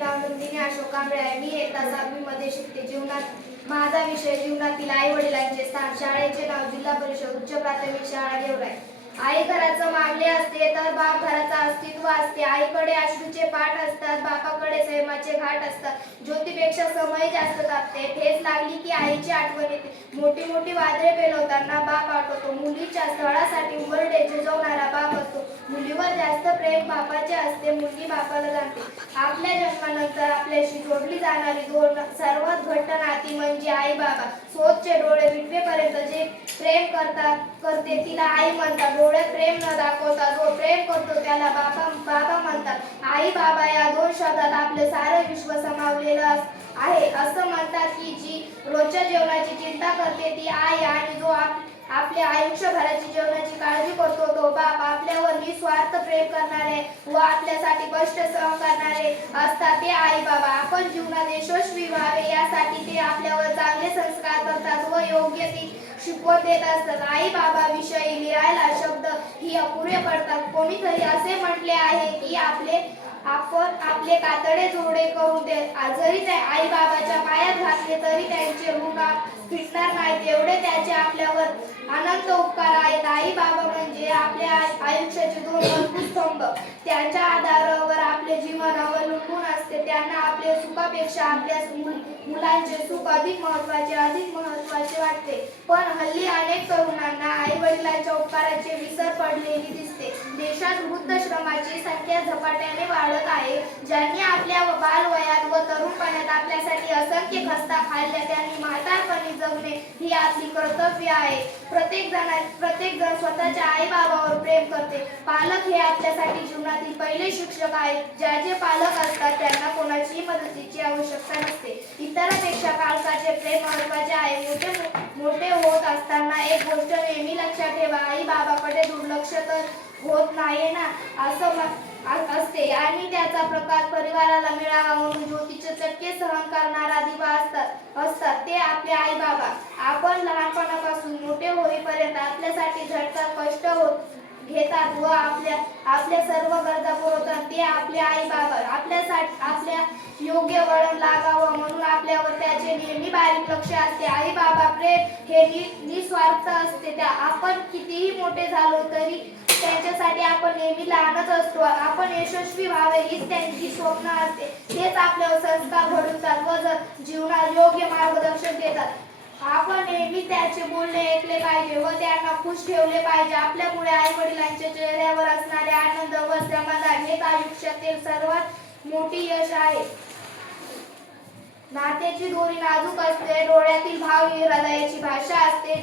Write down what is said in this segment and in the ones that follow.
नाव नंदिनी अशोक कांबळे आहे. मी इयत्ता 7वी मध्ये शिकते. माझा विषय जीवनातील आई वडिलांचे स्थान. शाळेचे नाव जिल्हा परिषद उच्च प्राथमिक शाळा गेवराई. आई घराचं मानले असते तर बाप घराचं अस्तित्व असते. आईकडे अश्रूचे पाठ असतात, बापाकडे संयमाचे घाट असतात. ज्योतीपेक्षा समय जास्त तापते. ठेच लागली की आईची आठवण येते. मोठी मोठी वादळे पेलवताना बाप आठवतो. मुलीच्या स्थळासाठी उंबरठे झिजवणारा बाप असतो. मुलीवर जास्त प्रेम बापाचे असते, मुलगी बापाला जाणते. आपल्या जन्मानंतर आपल्याशी जोडली जाणारी दोन सर्वात घट्ट नाती म्हणजे आई बाबा. सोतचे डोळे मिटवेपर्यंत जे प्रेम करते तिला आई म्हणतात. डोळ्यात प्रेम न दाखवता जो प्रेम करतो त्याला बाबा म्हणतात. आई बाबा या दोन शब्दात आपलं सारं विश्व सामावलेलं आहे. असं म्हणतात की जी रोजच्या जेवणाची चिंता करते ती आई, आणि जो आपल्या आयुष्यभराची जेवणाची काळजी करतो तो बाप. आपल्यावर निस्वार्थ प्रेम करणारे व आपल्यासाठी कष्ट सहन करणारे असतात ते आई बाबा. आपण जीवनात यशस्वी व्हावे यासाठी ते आपल्यावर चांगले संस्कार करतात व योग्य ती शिकवण देत असतात. आई बाबा विषयी लिहायला शब्द ही अपुरे पडतात. कोणीतरी असे म्हटले आहे की आपण आपले कातडे जोडे करून दे. जरी ते आई बाबाच्या पायात घातले तरी त्यांचे ऋण फिटणार नाहीत, एवढे त्याचे आपल्यावर अनंत उपकार आहेत. आई बाबा म्हणजे आपल्या आयुष्याचे दोन मजबूत स्तंभ. त्यांच्या आधारावर आपले जीवन अवलंबून असते. त्यांना आपल्या सुखापेक्षा आपल्या मुलांचे सुख अधिक महत्त्वाचे वाटते. पण हल्ली अनेक तरुणांना आई वडिलांच्या उपकाराचे विसर पडलेली दिसते. देशात वृद्धाश्रमाची संख्या झपाट्याने वाढत आहे. ज्यांनी आपल्या बालवयात व तरुणपणात आपल्यासाठी असंख्य खस्ता खाल्ल्या त्यांनी म्हातारपणी जगणे ही आपली कर्तव्य आहे. प्रत्येक जण स्वतःच्या आई बाबावर प्रेम करते. पालक हे आपल्यासाठी जीवनातील पहिले शिक्षक आहेत. ज्याचे पालक असतात त्यांना कोणाची मदतीची आवश्यकता नसते. इतरांपेक्षा पालकाचे प्रेम महत्त्वाचे आहे. मोठे होत असताना एक गोष्ट नेहमी लक्षात ठेवा, आई बाबाकडे दुर्लक्ष तर होत नाही ना असते, आणि त्याचा प्रकाश परिवाराला मिळावा म्हणून ज्योतीचे चटके सहन करणारा दिवा असतात ते आपले आई बाबा. आपण लहानपणापासून मोठे होईपर्यंत आपल्यासाठी झटका कष्ट घेतात व आपल्या सर्व गरजा पुरवतात ते आपले आई बाबा. आपल्या योग्य वळण लागावं म्हणून आपल्यावर त्याचे नेहमी बारीक लक्ष असते. आई बाबा प्रेम हे निस्वार्थ असते. आपण कितीही मोठे झालो तरी त्यांच्यासाठी आपण नेहमी लहानच असतो. आपण यशस्वी व्हावे हीच त्यांची स्वप्न असते. तेच आपल्यावर संस्कार घडवतात व जीवनात योग्य मार्गदर्शन देतात. आपण नेहमी त्याचे बोलणे ऐकले पाहिजे व त्यांना खुश ठेवले पाहिजे. आपल्यामुळे आई वडिलांच्या चेहऱ्यावर असणारे आनंद व समाधान हेच आयुष्यातील सर्वात मोठी यश आहे. नात्याची दोरी नाजूक असते. डोळ्यातील भाव ही हृदयाची भाषा असते.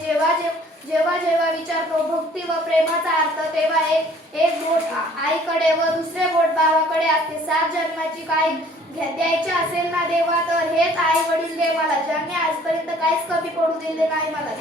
जेव्हा विचारतो भक्ती व प्रेमाचा अर्थ तेव्हा एक बोट आईकडे व दुसरे बोट बाबाकडे असते. 7 जन्माची काही द्यायचे असेल ना देवा तर हेच आई वडील दे मला, ज्यांनी आजपर्यंत काहीच कमी पडू दिले नाही मला.